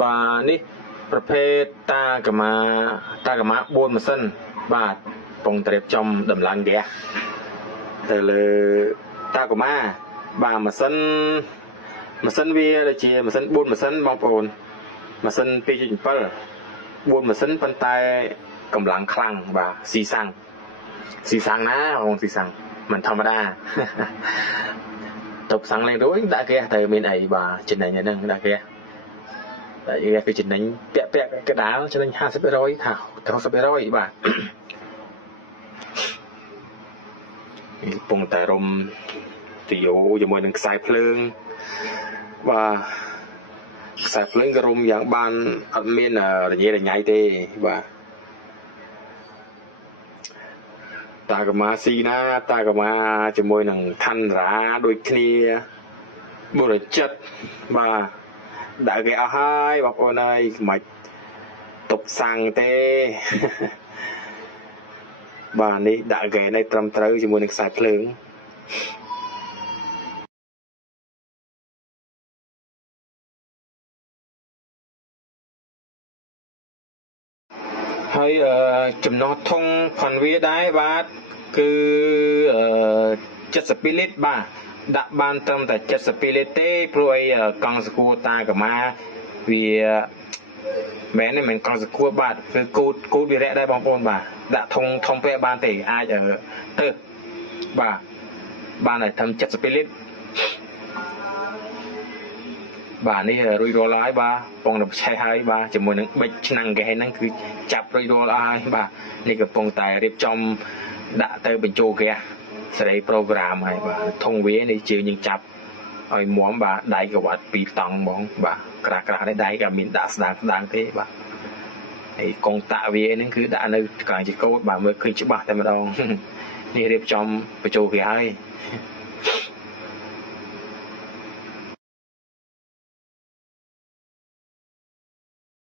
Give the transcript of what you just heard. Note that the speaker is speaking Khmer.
và níประเภทตากะมา4 ម៉ាស៊ីនបាទកំពុងត្រៀមចំដំឡើងហ្គាសទៅលើตากะมาបាទម៉ាស៊ីនវាដូចជាម៉ាស៊ីន4 ម៉ាស៊ីនបងប្អូនម៉ាស៊ីន 2.7 4 ម៉ាស៊ីនប៉ុន្តែកម្លាំងខ្លាំងបាទស៊ីសាំងណាបងស៊ីសាំងមិនធម្មតាតបសាំងឡើងរួចដាក់ហ្គាសទៅមានអីបាទចំណេញហ្នឹងដាក់ហ្គាសគឺចំណេញពាក់កដាលចំណេញ 50% ថា60% បាទកំពុងតែរុំវីដេអូជាមួយនឹងខ្សែភ្លើងបាទខ្សែភ្លើងក៏រុំយ៉ាងបានអត់មានរញ៉េរញ៉ៃទេបាទตากะมาស៊ីណាตากะมาជាមួយនឹងខណ្ឌរាដូចគ្នាបុរចិត្តបាទដាក់គេអស់ហើយបងប្អូនអើយមិនຕົកសាំងទេបាទនេះដាក់គេនៅត្រឹមត្រូវជាមួយនឹងខ្សែភ្លើងហើយចំណុះធុងផនវាដែរបាទគឺ72 លីត្របាទដាក់បានត្រឹមតែ72 លីត្រទេព្រោះអីកង់សកួរตากะมาវាមែនទេមិនកង់សកួរបាទគឺគូតវារៈដែរបងប្អូនបាទដាក់ធុងធំពេកបានទេអាចទៅបាទបានតែត្រឹម72 លីត្របាទនេះរួចរាល់ហើយបាទបងទៅឆេះហើយបាទជាមួយនឹងប៊ិចឆ្នាំងហ្គាសហ្នឹងគឺចាប់រួចរាល់អស់ហើយបាទនេះកំពុងតែរៀបចំដាក់ទៅបញ្ចូលហ្គាសសេរីប្រូក្រាមហើយបាទធុងវានេះជើងយើងចាប់ឲ្យមាំបាទដៃក៏វត្ត2 តង់ហ្មងបាទក្រាស់នេះដៃក៏មានដាក់ស្ដាងទេបាទហើយកងតាក់វាហ្នឹងគឺដាក់នៅកន្លែងជាកោតបាទមើលឃើញច្បាស់តែម្ដងនេះរៀបចំបញ្ចូលហ្គាសហើយ